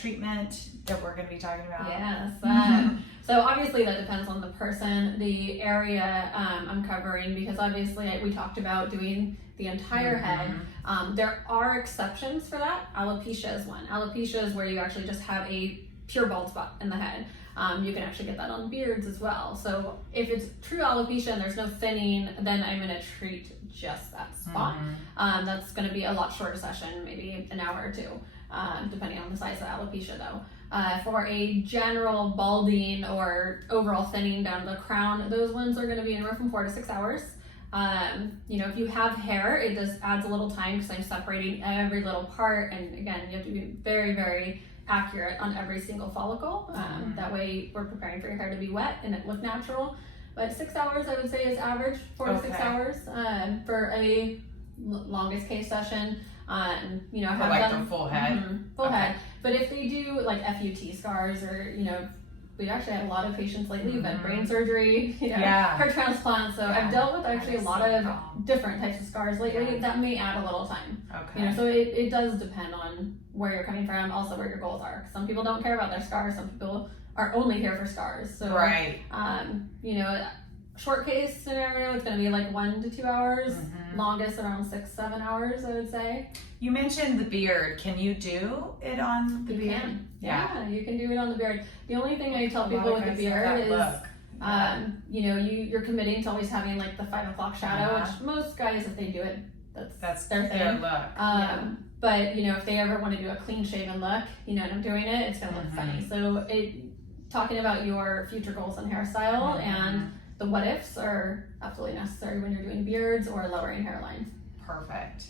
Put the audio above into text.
treatment that we're going to be talking about? Yes. So obviously that depends on the person, the area I'm covering, because obviously we talked about doing the entire head. There are exceptions for that. Alopecia is one. Alopecia is where you actually just have a pure bald spot in the head. You can actually get that on beards as well. So if it's true alopecia and there's no thinning, then I'm going to treat just that spot. That's going to be a lot shorter session, maybe an hour or two, depending on the size of the alopecia though. For a general balding or overall thinning down to the crown, those ones are going to be anywhere from 4 to 6 hours. You know, if you have hair, it just adds a little time because I'm separating every little part, and again, you have to be very, very accurate on every single follicle. That way we're preparing for your hair to be wet and it look natural. But 6 hours I would say is average, 4 to 6 hours for a longest case session. You know, have like them the full head. Full head. But if they do like FUT scars, or you know, we've actually had a lot of patients lately who've had brain surgery, you know, heart transplants. So I've dealt with actually a lot of different types of scars lately that may add a little time. You know, so it does depend on where you're coming from, also where your goals are. Some people don't care about their scars. Some people are only here for scars. So you know, short case scenario, it's going to be like 1 to 2 hours. Longest around 6-7 hours, I would say. You mentioned the beard. Can you do it on the beard? Can. Yeah, you can do it on the beard. The only thing I tell people with the beard is, you know, you're committing to always having like the 5 o'clock shadow, which most guys, if they do it, that's their thing. Their look. But you know, if they ever want to do a clean shaven look, you know, and I'm doing it, it's gonna look funny. So talking about your future goals and hairstyle and the what ifs are absolutely necessary when you're doing beards or lowering hairline. Perfect.